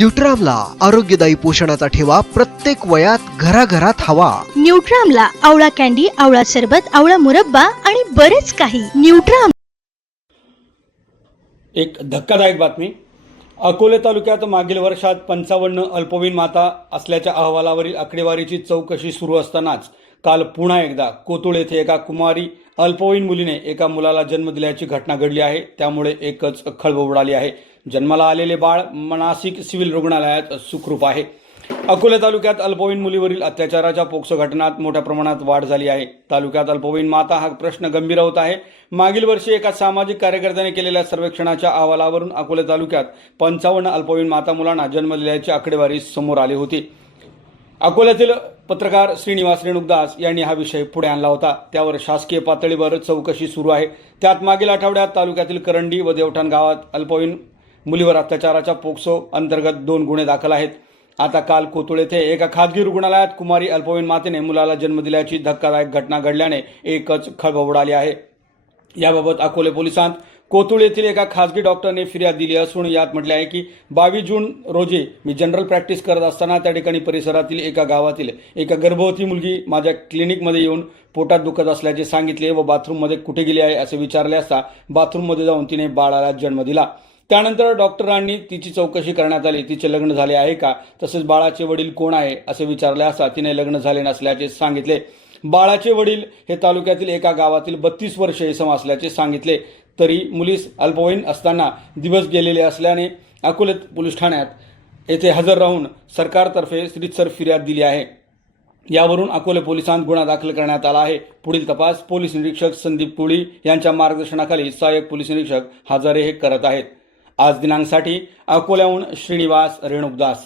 न्यूट्रामला आरोग्यदायी पोषणाचा ठेवा प्रत्येक वयात घराघरात हवा। न्यूट्रामला आवळा कॅन्डी, आवळा सरबत, आवळा मुरब्बा आणि बरेच काही। न्यूट्राम। एक धक्कादायक बातमी। अकोले तालुक्यात मागील वर्षात 55 अल्पवयीन माता असल्याच्या अहवालावरील आकडेवारीची चौकशी सुरू असतानाच काल पुन्हा एकदा कोतुळ येथे एका कुमारी अल्पवयीन मुलीने एका मुलाला जन्म दिल्याची घटना घडली आहे। त्यामुळे एकच खळबळ उडाली आहे। जन्माला आलेले बाळ नाशिक सिव्हिल रुग्णालयात सुखरूप आहे। अकोले तालुक्यात अल्पवयीन मुलीवरील अत्याचाराच्या पोक्सो घटनांत मोठ्या प्रमाणात वाढ झाली आहे। तालुक्यात अल्पवयीन माता हा प्रश्न गंभीर होत आहे। मागील वर्षी एका सामाजिक कार्यकर्त्याने केलेल्या सर्वेक्षणाच्या अहवालावरून अकोले तालुक्यात 55 अल्पवयीन माता मुलांना जन्म दिल्याची आकडेवारी समोर आली होती। अकोल्यातील पत्रकार श्रीनिवास रेणुकदास यांनी हा विषय पुढे आणला होता। त्यावर शासकीय पातळीवर चौकशी सुरू आहे। त्यात मागील आठवड्यात तालुक्यातील करंडी व देवठाण गावात अल्पवयीन मुलीवर अत्याचाराच्या पोक्सो अंतर्गत 2 गुन्हे दाखल आहेत। आता काल कोतुळ येथे एका खासगी रुग्णालयात कुमारी अल्पवयीन मातेने मुलाला जन्म दिल्याची धक्कादायक घटना घडल्याने एकच खळबळ उडाली आहे। याबाबत अकोले पोलिसांत कोतुळ येथील एका खासगी डॉक्टरने फिर्याद दिली असून यात म्हटले आहे की 22 जून रोजी मी जनरल प्रॅक्टिस करत असताना त्या ठिकाणी परिसरातील एका गावातील एका गर्भवती मुलगी माझ्या क्लिनिकमध्ये येऊन पोटात दुखत असल्याचे सांगितले व बाथरूममध्ये कुठे गेली आहे असे विचारले असता बाथरूममध्ये जाऊन तिने बाळाला जन्म दिला। त्यानंतर डॉक्टरांनी तिची चौकशी करण्यात आली। तिचे लग्न झाले आहे का, तसेच बाळाचे वडील कोण आहे असे विचारले असता तिने लग्न झाले नसल्याचे सांगितले। बाळाचे वडील हे तालुक्यातील एका गावातील 32 वर्षे इसम असल्याचे सांगितले। तरी मुलीस अल्पवयीन असताना दिवस गेलेले असल्याने अकोले पोलीस ठाण्यात येथे हजर राहून सरकारतर्फे रीतसर फिर्याद दिली आहे। यावरून अकोले पोलिसांत गुन्हा दाखल करण्यात आला आहे। पुढील तपास पोलीस निरीक्षक संदीप कोळी यांच्या मार्गदर्शनाखाली सहाय्यक पोलीस निरीक्षक हजारे हे करत आहेत। आज दिनांकसाठी अकोल्याहून श्रीनिवास रेणुकदास।